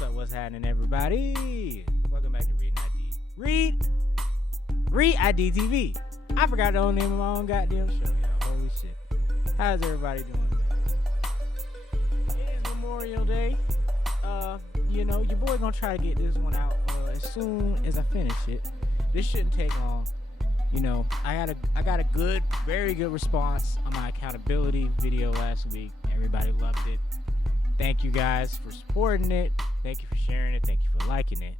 What's happening, everybody? Welcome back to R.E.I.D TV. I forgot the own name of my own goddamn show, y'all. Holy shit. How's everybody doing, man? It is Memorial Day. Your boy gonna try to get this one out as soon as I finish it. This shouldn't take long. I got a very good response on my accountability video last week. Everybody loved it. Thank you guys for supporting it. Thank you for sharing it. Thank you for liking it.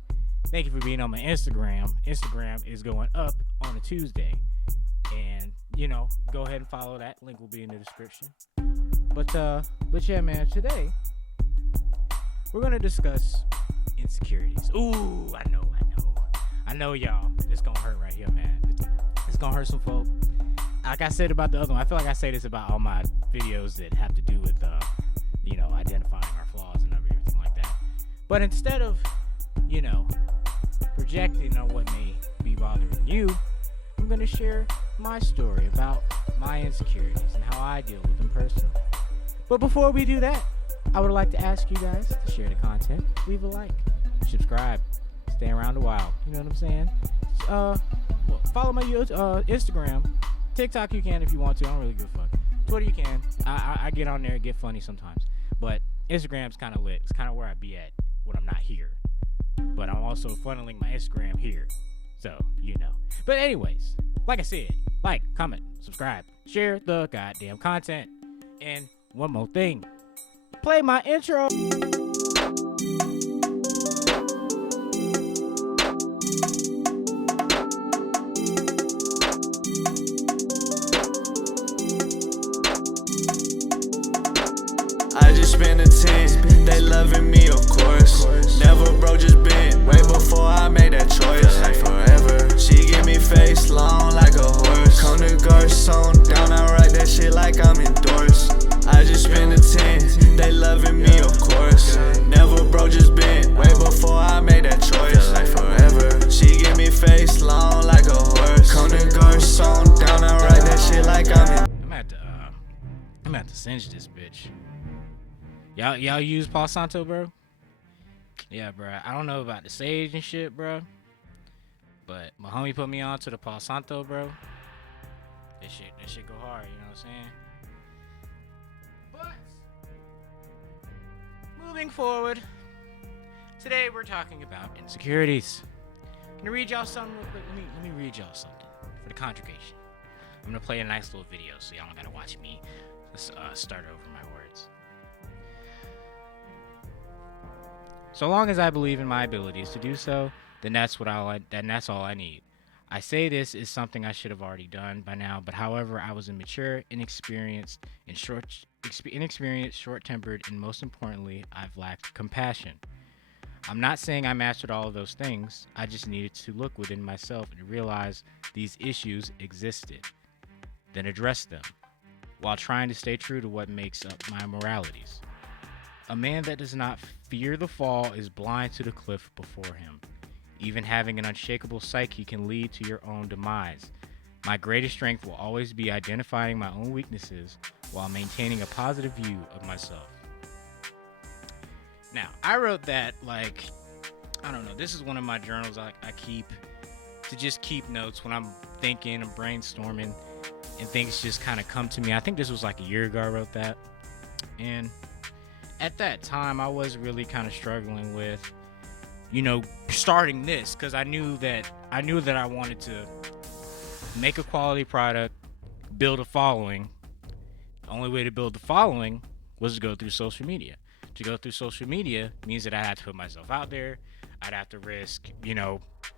Thank you for being on my Instagram. Instagram is going up on a Tuesday. And, go ahead and follow that. Link will be in the description. But yeah, man, today we're going to discuss insecurities. Ooh, I know, y'all. This gonna hurt right here, man. It's gonna hurt some folk. Like I said about the other one, I feel like I say this about all my videos that have to do with, identifying our flaws and everything like that. But instead of, projecting on what may be bothering you, I'm going to share my story about my insecurities and how I deal with them personally. But before we do that, I would like to ask you guys to share the content, leave a like, subscribe, stay around a while. You know what I'm saying? Follow my Instagram. TikTok you can if you want to. I don't really give a fuck. Twitter you can. I get on there and get funny sometimes. But Instagram's kind of lit. It's kind of where I be at when I'm not here. But I'm also funneling my Instagram here. So, But anyways, like I said, like, comment, subscribe, share the goddamn content. And one more thing. Play my intro. I just spent a 10, they loving me, of course. Never broke, just been way before I made that choice. Like forever, she give me face long like a horse. Come to garçon, down, I write that shit like I'm endorsed. I just spent a 10, they loving me, of course. Never broke, just been way before I made that choice. Like forever, she give me face long like a horse. Come to garçon, down, I write that shit like I'm endorsed. I'm gonna have to cinch this bitch. Y'all use Palo Santo, bro? Yeah, bro. I don't know about the sage and shit, bro. But my homie put me on to the Palo Santo, bro. That shit go hard, you know what I'm saying? But moving forward, today we're talking about insecurities. I'm gonna read y'all something real quick. Let me read y'all something for the congregation. I'm gonna play a nice little video so y'all don't gotta watch me start over my words. So long as I believe in my abilities to do so, then that's all I need. I say this is something I should have already done by now, but however, I was immature, inexperienced, short-tempered, and most importantly, I've lacked compassion. I'm not saying I mastered all of those things. I just needed to look within myself and realize these issues existed, then address them, while trying to stay true to what makes up my moralities. A man that does not fear the fall is blind to the cliff before him. Even having an unshakable psyche can lead to your own demise. My greatest strength will always be identifying my own weaknesses while maintaining a positive view of myself. Now, I wrote that, I don't know, this is one of my journals I keep to just keep notes when I'm thinking and brainstorming and things just kind of come to me. I think this was like a year ago I wrote that. And at that time, I was really kind of struggling with, starting this because I knew that I wanted to make a quality product, build a following. The only way to build the following was to go through social media. To go through social media means that I had to put myself out there. I'd have to risk,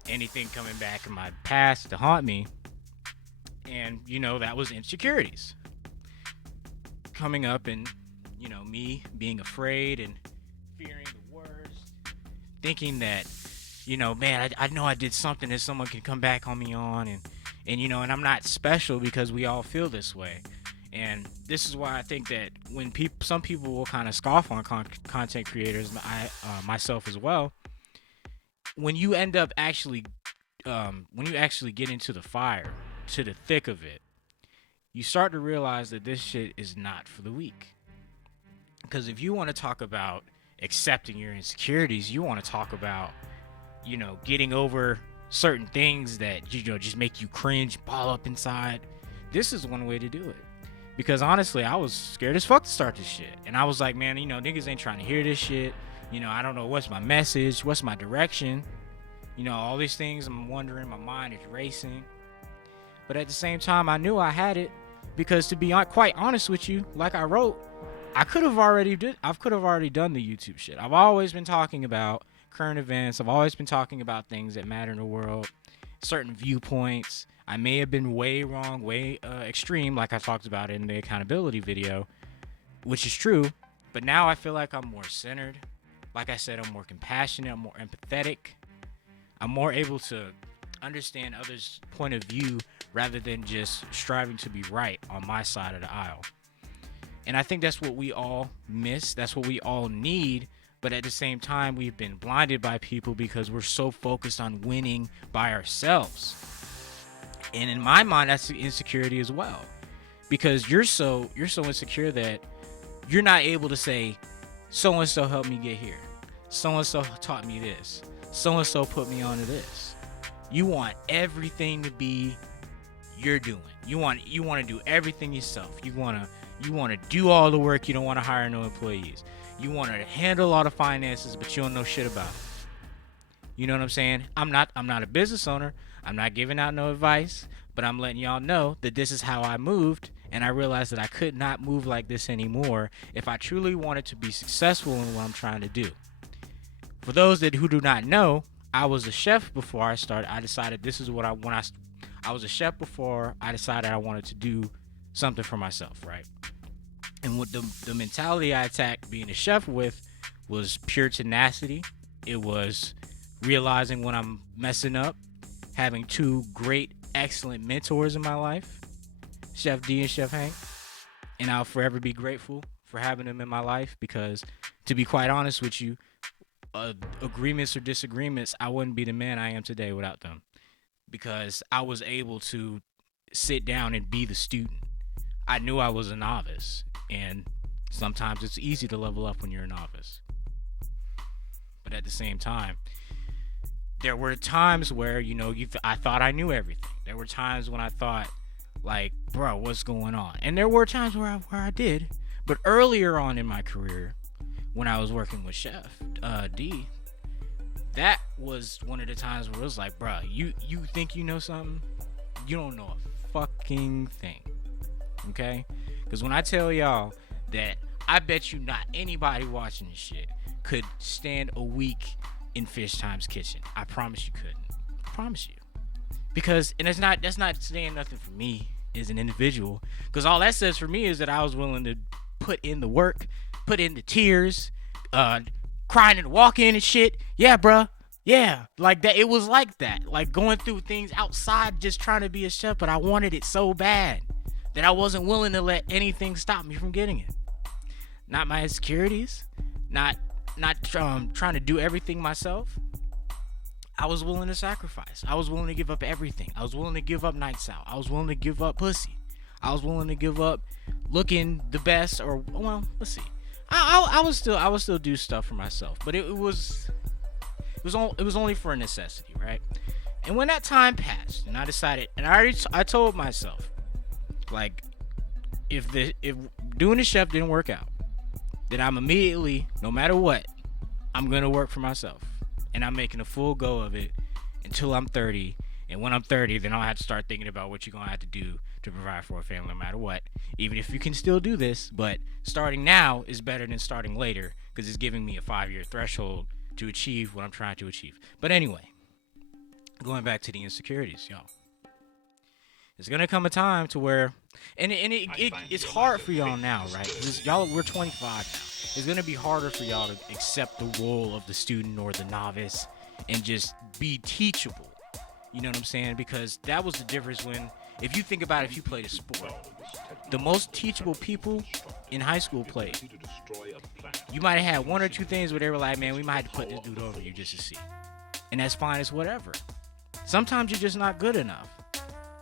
anything coming back in my past to haunt me. And, that was insecurities coming up and, me being afraid and fearing the worst, thinking that, man, I know I did something that someone can come back on me on, and I'm not special because we all feel this way. And this is why I think that when some people will kind of scoff on content creators, myself as well, when you end up actually get into the fire, to the thick of it, you start to realize that this shit is not for the weak. Because if you want to talk about accepting your insecurities. You want to talk about, getting over certain things that, just make you cringe, ball up inside. This is one way to do it. Because honestly, I was scared as fuck to start this shit. And I was like, man, niggas ain't trying to hear this shit. I don't know what's my message, what's my direction. All these things I'm wondering, my mind is racing. But at the same time, I knew I had it, because to be quite honest with you, like I wrote, I could have already done the YouTube shit. I've always been talking about current events. I've always been talking about things that matter in the world, certain viewpoints. I may have been way wrong, way extreme, like I talked about in the accountability video, which is true. But now I feel like I'm more centered. Like I said, I'm more compassionate. I'm more empathetic. I'm more able to understand others' point of view rather than just striving to be right on my side of the aisle. And I think that's what we all miss. That's what we all need. But at the same time, we've been blinded by people because we're so focused on winning by ourselves. And in my mind, that's the insecurity as well. Because you're so insecure that you're not able to say, so-and-so helped me get here. So-and-so taught me this. So-and-so put me onto this. You want everything to be you're doing. You want to do everything yourself. You want to do all the work. You don't want to hire no employees. You want to handle all the finances, but you don't know shit about it. You know what I'm saying? I'm not a business owner. I'm not giving out no advice, but I'm letting y'all know that this is how I moved, and I realized that I could not move like this anymore if I truly wanted to be successful in what I'm trying to do. For those who do not know, I was a chef before I started. I decided this is what I was a chef before I decided I wanted to do something for myself, right? And what the mentality I attacked being a chef with was pure tenacity. It was realizing when I'm messing up, having two great, excellent mentors in my life, Chef D and Chef Hank. And I'll forever be grateful for having them in my life, because to be quite honest with you, agreements or disagreements, I wouldn't be the man I am today without them, because I was able to sit down and be the student. I knew I was a novice, and sometimes it's easy to level up when you're a novice. But at the same time, there were times where, I thought I knew everything. There were times when I thought, like, bro, what's going on? And there were times where I did. But earlier on in my career, when I was working with Chef D, that was one of the times where it was like, bro, you think you know something? You don't know a fucking thing. Okay? Because when I tell y'all that I bet you not anybody watching this shit could stand a week in Fish Time's kitchen. I promise you couldn't. I promise you. Because, and that's not saying nothing for me as an individual. Because all that says for me is that I was willing to put in the work, put in the tears, crying and walking and shit. Yeah, bruh. Yeah, like that. It was like that. Like going through things outside just trying to be a chef, but I wanted it so bad that I wasn't willing to let anything stop me from getting it. Not my insecurities, not trying to do everything myself. I was willing to sacrifice. I was willing to give up everything. I was willing to give up nights out. I was willing to give up pussy. I was willing to give up looking the best, or, well, let's see. I would still do stuff for myself, but it was only for a necessity, right? And when that time passed, and I decided, and I told myself, like, if doing the chef didn't work out, then I'm immediately, no matter what, I'm gonna work for myself, and I'm making a full go of it until I'm 30. And when I'm 30, then I'll have to start thinking about what you're gonna have to do to provide for a family, no matter what. Even if you can still do this, but starting now is better than starting later, because it's giving me a 5-year threshold to achieve what I'm trying to achieve. But anyway, going back to the insecurities, y'all. There's gonna come a time to where, and it's hard for y'all now, right? Y'all, we're 25 now. It's gonna be harder for y'all to accept the role of the student or the novice and just be teachable. You know what I'm saying? Because that was the difference when, if you think about it, if you played a sport, the most teachable people in high school played. You might have had one or two things where they were like, man, we might have to put this dude over you just to see. And that's fine, it's whatever. Sometimes you're just not good enough.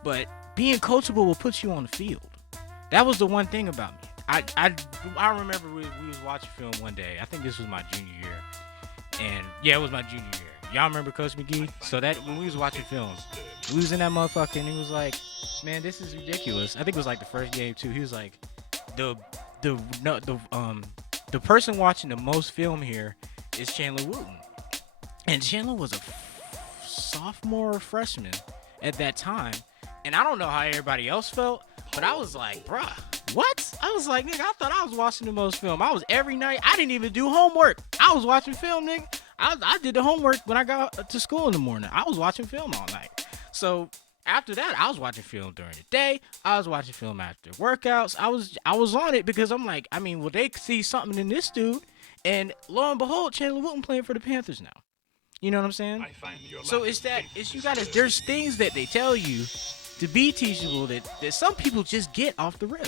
But being coachable will put you on the field. That was the one thing about me. I remember we was watching film one day. I think this was my junior year, and yeah, it was my junior year. Y'all remember Coach McGee? So that when we was watching films, we was in that motherfucker, and he was like, "Man, this is ridiculous." I think it was like the first game too. He was like, "The no the person watching the most film here is Chandler Wooten," and Chandler was a sophomore or freshman at that time, and I don't know how everybody else felt, but I was like, "Bruh, what?" I was like, "Nigga, I thought I was watching the most film. I was every night. I didn't even do homework. I was watching film, nigga. I did the homework when I got to school in the morning. I was watching film all night." So after that, I was watching film during the day. I was watching film after workouts. I was on it because I'm like, I mean, well, they see something in this dude, and lo and behold, Chandler Wooten playing for the Panthers now. You know what I'm saying? So there's things that they tell you to be teachable that some people just get off the rip.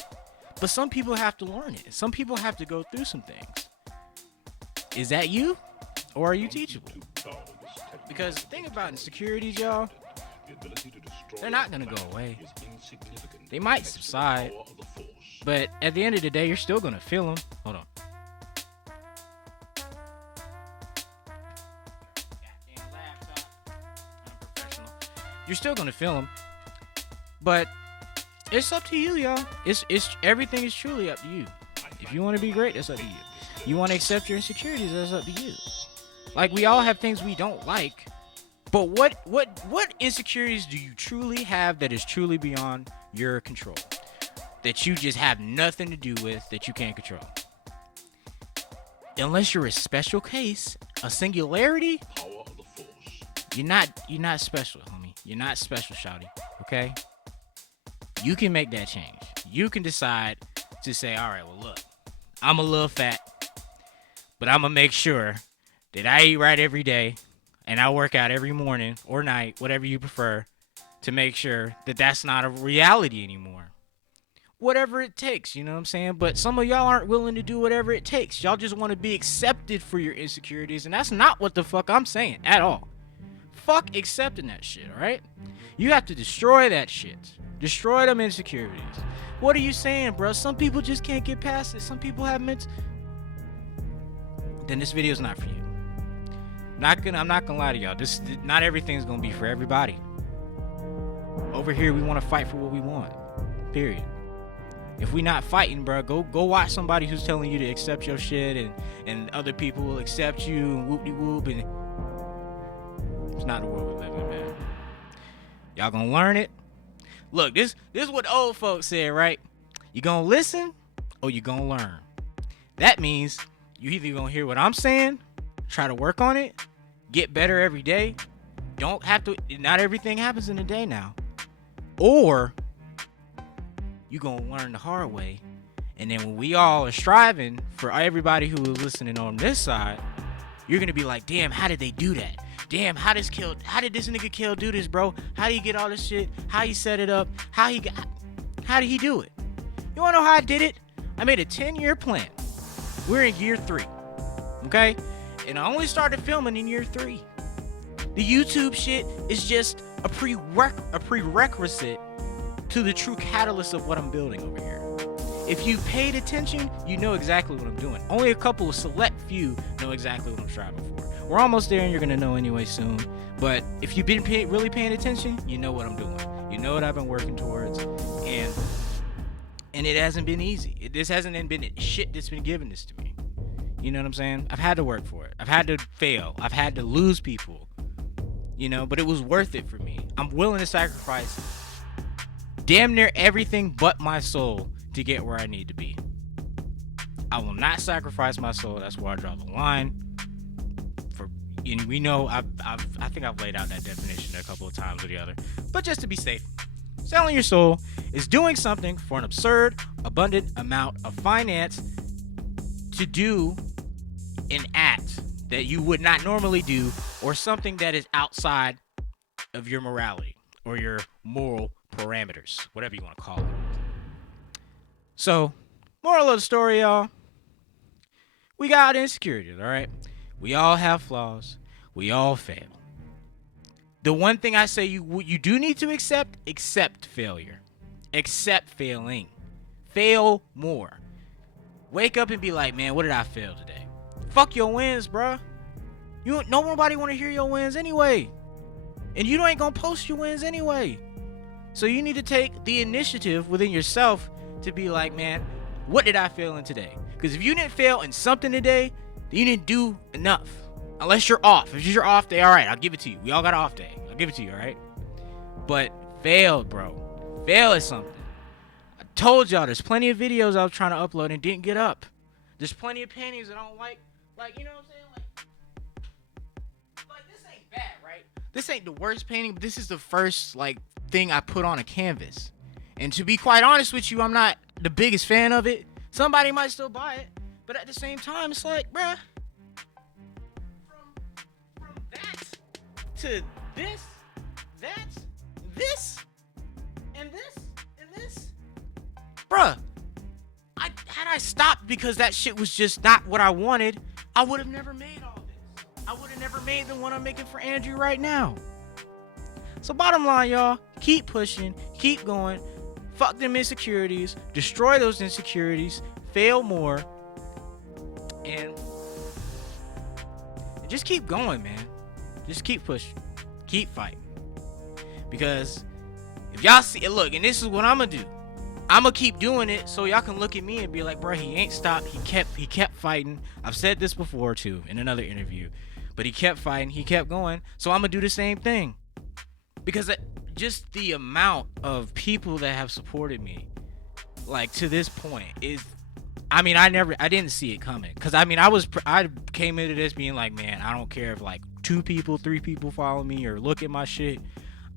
But some people have to learn it. Some people have to go through some things. Is that you? Or are you teachable? Because the thing about insecurities, y'all, they're not going to go away. They might subside. But at the end of the day, you're still going to feel them. Hold on. You're still gonna feel them, but it's up to you, y'all. It's everything is truly up to you. If you want to be great, that's up to you. You want to accept your insecurities, that's up to you. Like, we all have things we don't like, but what insecurities do you truly have that is truly beyond your control, that you just have nothing to do with, that you can't control? Unless you're a special case, a singularity, you're not special, homie. You're not special, shawty, okay? You can make that change. You can decide to say, all right, well, look, I'm a little fat, but I'm going to make sure that I eat right every day and I work out every morning or night, whatever you prefer, to make sure that that's not a reality anymore. Whatever it takes, you know what I'm saying? But some of y'all aren't willing to do whatever it takes. Y'all just want to be accepted for your insecurities, and that's not what the fuck I'm saying at all. Fuck accepting that shit, alright? You have to destroy that shit. Destroy them insecurities. What are you saying, bro? Some people just can't get past it. Some people have Then this video's not for you. I'm not gonna lie to y'all. Not everything's gonna be for everybody. Over here, we want to fight for what we want. Period. If we not fighting, bro, go watch somebody who's telling you to accept your shit and other people will accept you and whoop-de-whoop, and it's not the world we live in, man. Y'all gonna learn it. Look, this is what old folks said, right? You gonna listen or you gonna learn. That means you either gonna hear what I'm saying, try to work on it, get better every day. Not everything happens in a day now. Or you gonna learn the hard way. And then when we all are striving, for everybody who is listening on this side, you're gonna be like, damn, how did they do that? Damn, how did this nigga Kill do this, bro? How did he get all this shit? How he set it up? How did he do it? You wanna know how I did it? I made a 10-year plan. We're in year 3, okay? And I only started filming in year 3. The YouTube shit is just a prerequisite to the true catalyst of what I'm building over here. If you paid attention, you know exactly what I'm doing. Only a couple of select few know exactly what I'm striving for. We're almost there, and you're gonna know anyway soon. But if you've been really paying attention, you know what I'm doing. You know what I've been working towards, and it hasn't been easy. This hasn't been shit that's been given this to me. You know what I'm saying? I've had to work for it. I've had to fail. I've had to lose people. You know, but it was worth it for me. I'm willing to sacrifice damn near everything but my soul to get where I need to be. I will not sacrifice my soul. That's where I draw the line. And we know I think I've laid out that definition a couple of times or the other. But just to be safe, selling your soul is doing something for an absurd, abundant amount of finance to do an act that you would not normally do, or something that is outside of your morality or your moral parameters, whatever you want to call it. So, moral of the story, y'all, we got insecurities, all right? We all have flaws. We all fail. The one thing I say you do need to accept failure. Accept failing. Fail more. Wake up and be like, man, what did I fail today? Fuck your wins, bruh. Nobody want to hear your wins anyway. And you ain't gonna post your wins anyway. So you need to take the initiative within yourself to be like, man, what did I fail in today? Because if you didn't fail in something today, then you didn't do enough. Unless you're off. If you're off day, all right, I'll give it to you. We all got an off day. I'll give it to you, all right? But failed, bro. Fail at something. I told y'all there's plenty of videos I was trying to upload and didn't get up. There's plenty of paintings that I don't like. Like, you know what I'm saying? Like this ain't bad, right? This ain't the worst painting, but this is the first, like, thing I put on a canvas. And to be quite honest with you, I'm not the biggest fan of it. Somebody might still buy it. But at the same time, it's like, bruh, from that to this, this, and this, bruh, had I stopped because that shit was just not what I wanted, I would have never made all this. I would have never made the one I'm making for Andrew right now. So bottom line, y'all, keep pushing, keep going, fuck them insecurities, destroy those insecurities, fail more, and just keep going, man. Just keep pushing, keep fighting. Because if y'all see it, look, and this is what I'm gonna do. I'm gonna keep doing it so y'all can look at me and be like, bro, he ain't stopped. He kept fighting. I've said this before too in another interview, but he kept fighting. He kept going. So I'm gonna do the same thing. Because just the amount of people that have supported me, like, to this point is, I mean, I didn't see it coming. Cause I mean, I came into this being like, man, I don't care if like 2 people, 3 people follow me or look at my shit.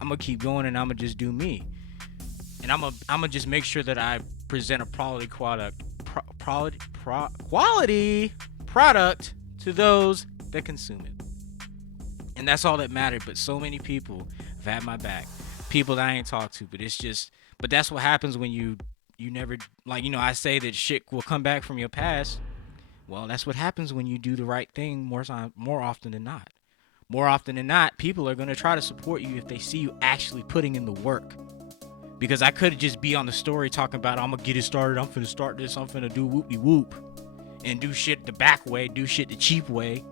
I'm gonna keep going and I'm gonna just do me. And I'm gonna just make sure that I present a quality product to those that consume it. And that's all that mattered. But so many people have had my back. People that I ain't talked to. But that's what happens when you never, like, you know, I say that shit will come back from your past. Well, that's what happens when you do the right thing more often than not. More often than not, people are going to try to support you if they see you actually putting in the work. Because I could just be on the story talking about, I'm going to get it started, I'm finna start this, I'm finna do whoop-de-whoop. And do shit the back way, do shit the cheap way.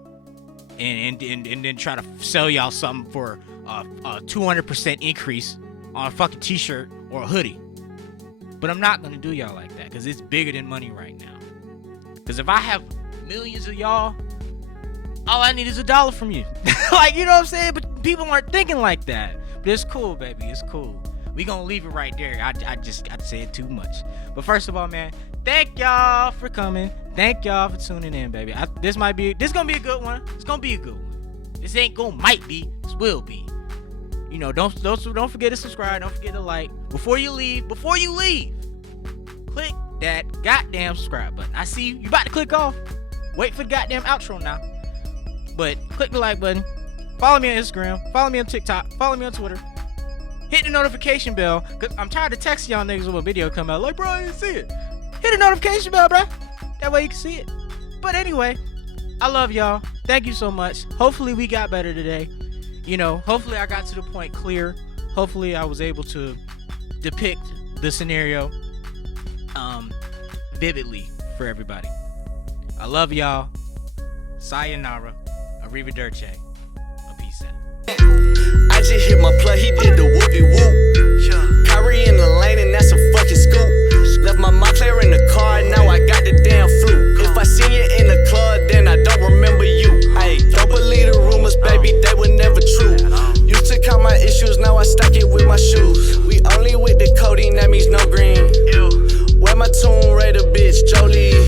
And then try to sell y'all something for a 200% increase on a fucking t-shirt or a hoodie. But I'm not going to do y'all like that because it's bigger than money right now. Because if I have millions of y'all, all I need is $1 from you. Like, you know what I'm saying? But people aren't thinking like that. But it's cool, baby. It's cool. We gonna leave it right there. I said too much. But first of all, man, thank y'all for coming. Thank y'all for tuning in, baby. This gonna be a good one. It's gonna be a good one. This ain't gonna might be. This will be. You know, don't forget to subscribe. Don't forget to like. Before you leave, click that goddamn subscribe button. I see you about to click off. Wait for the goddamn outro now. But click the like button. Follow me on Instagram. Follow me on TikTok. Follow me on Twitter. Hit the notification bell, because I'm tired of texting y'all niggas when a video come out. Like, bro, I didn't see it. Hit the notification bell, bro. That way you can see it. But anyway, I love y'all. Thank you so much. Hopefully we got better today. You know, hopefully I got to the point clear. Hopefully I was able to depict the scenario vividly for everybody. I love y'all. Sayonara. Arrivederci. A peace out. I just hit my plug, he did the whoopie whoop. Kyrie in the lane and that's a fucking scoop. Left my Montclair in the car, now I got the damn flu. If I seen you in the club, then I don't remember you. Hey, don't believe the rumors, baby, they were never true. Used to count my issues, now I stack it with my shoes. We only with the codeine, that means no green. Wear my Tomb Raider bitch, Jolie.